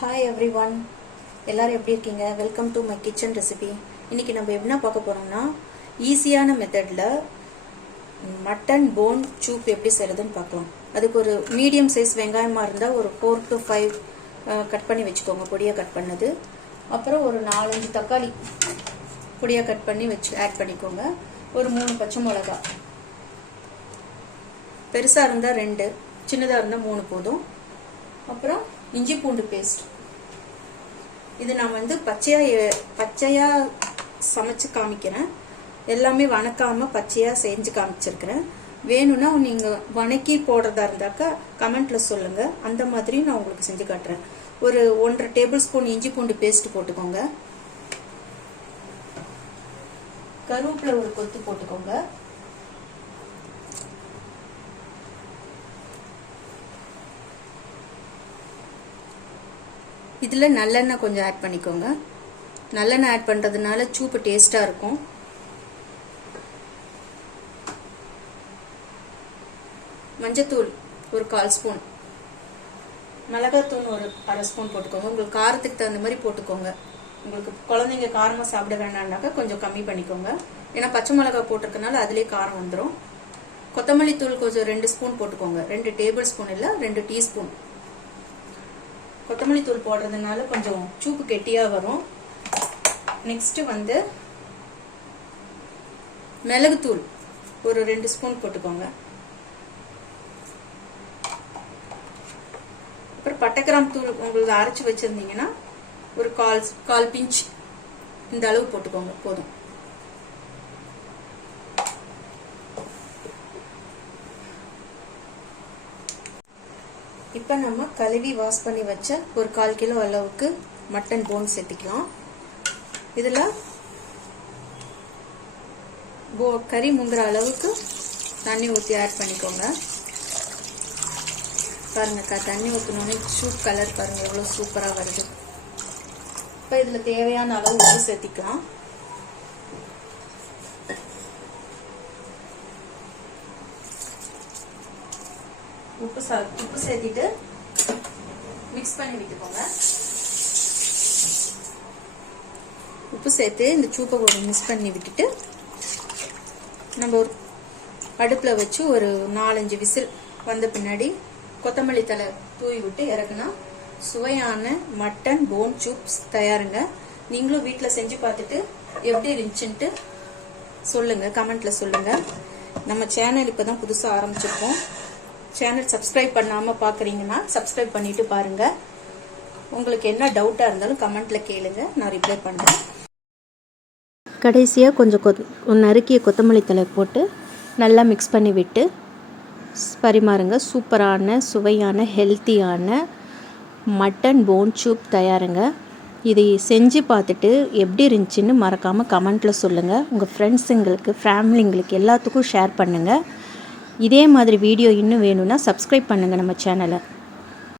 Hi every one எல்லோரும் எப்படி இருக்கீங்க? Welcome to my kitchen recipe இன்றைக்கி நம்ம என்ன பார்க்க போகிறோம்னா ஈஸியான மெத்தடில் மட்டன் போன் சூப் எப்படி செய்யறதுன்னு பார்க்கலாம். அதுக்கு ஒரு மீடியம் சைஸ் வெங்காயமாக இருந்தால் ஒரு ஃபோர் டு ஃபைவ் கட் பண்ணி வச்சுக்கோங்க. பொடியாக கட் பண்ணது. அப்புறம் ஒரு நாலஞ்சு தக்காளி பொடியாக கட் பண்ணி வச்சு ஆட் பண்ணிக்கோங்க. ஒரு மூணு பச்சை மிளகா. பெருசாக இருந்தால் ரெண்டு சின்னதாக இருந்தால் மூணு போதும். அப்புறம் இஞ்சி பூண்டு பேஸ்ட் இது நான் வந்து பச்சையா பச்சையா சமைச்சு காமிக்கிறேன். எல்லாமே வணக்காம பச்சையா செஞ்சு காமிச்சிருக்கிறேன். வேணும்னா நீங்க வணக்கி போடுறதா இருந்தாக்கா கமெண்ட்ல சொல்லுங்க. அந்த மாதிரி நான் உங்களுக்கு செஞ்சு காட்டுறேன். ஒரு ஒன்றரை டேபிள் ஸ்பூன் இஞ்சி பூண்டு பேஸ்ட் போட்டுக்கோங்க. கருவேப்பிலை ஒரு கொத்து போட்டுக்கோங்க. இதில் நல்லெண்ணெய் கொஞ்சம் ஆட் பண்ணிக்கோங்க. நல்லெண்ணெய் ஆட் பண்ணுறதுனால சூப்பு டேஸ்ட்டாக இருக்கும். மஞ்சத்தூள் ஒரு கால் ஸ்பூன் மிளகாத்தூள் ஒரு அரை ஸ்பூன் போட்டுக்கோங்க. உங்களுக்கு காரத்துக்கு தகுந்த மாதிரி போட்டுக்கோங்க. உங்களுக்கு குழந்தைங்க காரமாக சாப்பிட வேண்டாம்னாக்கா கொஞ்சம் கம்மி பண்ணிக்கோங்க. ஏன்னா பச்சை மிளகா போட்டிருக்கனால அதுலேயே காரம் வந்துடும் கொத்தமல்லி தூள் கொஞ்சம் ரெண்டு ஸ்பூன் போட்டுக்கோங்க. ரெண்டு டேபிள் ஸ்பூன் இல்லை ரெண்டு டீஸ்பூன் கொத்தமல்லி தூள் போடுறதுனால கொஞ்சம் சூப்பு கெட்டியாக வரும். நெக்ஸ்ட்டு வந்து மிளகுத்தூள் ஒரு ரெண்டு ஸ்பூன் போட்டுக்கோங்க. அப்புறம் பட்டைக்கிராம் தூள் உங்களுக்கு அரைச்சி வச்சுருந்தீங்கன்னா ஒரு கால் கால் பிஞ்ச் இந்த அளவு போட்டுக்கோங்க போதும். இப்போ நம்ம கழுவி வாஷ் பண்ணி வச்ச ஒரு கால் கிலோ அளவுக்கு மட்டன் போன் சேர்த்திக்கலாம். இதில் போ கறி முங்குற அளவுக்கு தண்ணி ஊற்றி ஆட் பண்ணிக்கோங்க. பாருங்கக்கா தண்ணி ஊற்றினோடனே சூப் கலர் பாருங்க எவ்வளோ சூப்பராக வருது. இப்போ இதில் தேவையான அளவு உப்பு சேர்த்திக்கலாம். உப்பு சா உப்பு சேர்த்திட்டு மிக்ஸ் பண்ணி விட்டுக்கோங்க. உப்பு சேர்த்து இந்த சூப்பை ஒரு மிக்ஸ் பண்ணி விட்டுட்டு நம்ம ஒரு அடுப்பில் வச்சு ஒரு நாலஞ்சு விசில் வந்த பின்னாடி கொத்தமல்லி தலை தூவி விட்டு இறக்குனா சுவையான மட்டன் போன் சூப்ஸ் தயாருங்க. நீங்களும் வீட்டில் செஞ்சு பார்த்துட்டு எப்படி இருந்துச்சுன்ட்டு சொல்லுங்கள் கமெண்ட்டில் சொல்லுங்கள் நம்ம சேனல் இப்போ தான் புதுசாக ஆரம்பிச்சிருக்கோம். சேனல் சப்ஸ்கிரைப் பண்ணாமல் பார்க்குறீங்கன்னா சப்ஸ்கிரைப் பண்ணிட்டு பாருங்க. உங்களுக்கு என்ன டவுட்டாக இருந்தாலும் கமெண்ட்ல கேளுங்க. நான் ரிப்ளை பண்ணுறேன் கடைசியாக கொஞ்சம் கொத் நறுக்கிய கொத்தமல்லி தழை போட்டு நல்லா மிக்ஸ் பண்ணி விட்டு பரிமாறுங்க. சூப்பரான சுவையான ஹெல்த்தியான மட்டன் போன் சூப் தயாருங்க. இதை செஞ்சு பார்த்துட்டு எப்படி இருந்துச்சுன்னு மறக்காமல் கமெண்ட்டில் சொல்லுங்கள் உங்கள் ஃப்ரெண்ட்ஸுங்களுக்கு ஃபேமிலிங்களுக்கு எல்லாத்துக்கும் ஷேர் பண்ணுங்கள் இதே மாதிரி வீடியோ இன்னும் வேணும்னா சப்ஸ்கிரைப் பண்ணுங்கள் நம்ம சேனலை